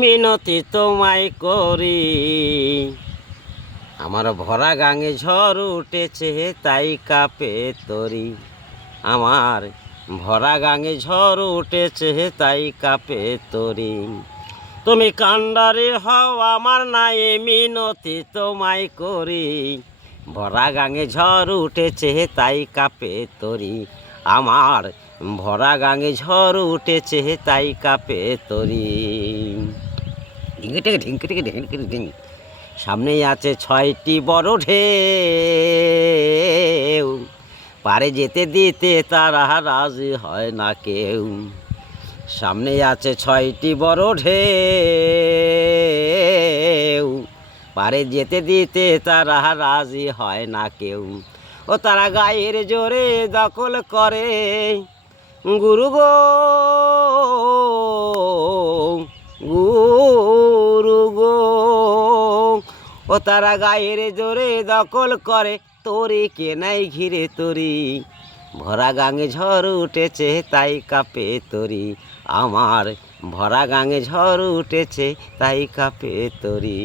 মিনতি তোমায় করি। আমার ভরা গাঙে ঝড় উঠেছে তাই কাঁপে তরি। আমার ভরা গাঙে ঝড় উঠেছে তাই কাঁপে তরি। তুমি কান্ডারি হও আমার নাই মিনতি তোমায় করি। ভরা গাঙে ঝড় উঠেছে তাই কাঁপে তরি। আমার ভরা গাঙে ঝড় উঠেছে তাই কাঁপে তরি। ঢিঙ্গিটিকে ঢিঙ্কিটিকে ঢিঙ্কিটিকে ঢিঙ্গ। সামনেই আছে 6টি বড় ঢেউ, পারে যেতে দিতে তারা রাজি হয় না কেউ। সামনে আছে 6টি বড় ঢেউ, পারে যেতে দিতে তারা রাজি হয় না কেউ। ও তারা গায়ের জোরে দখল করে গুরু গো, গুরু গো। ও তারা গায়ের জোরে দখল করে তরি কে নাই ঘিরে তরি। ভরা গাঙে ঝড় উঠেছে তাই কাঁপে তরি। আমার ভরা গাঙে ঝড় উঠেছে তাই কাঁপে তরি।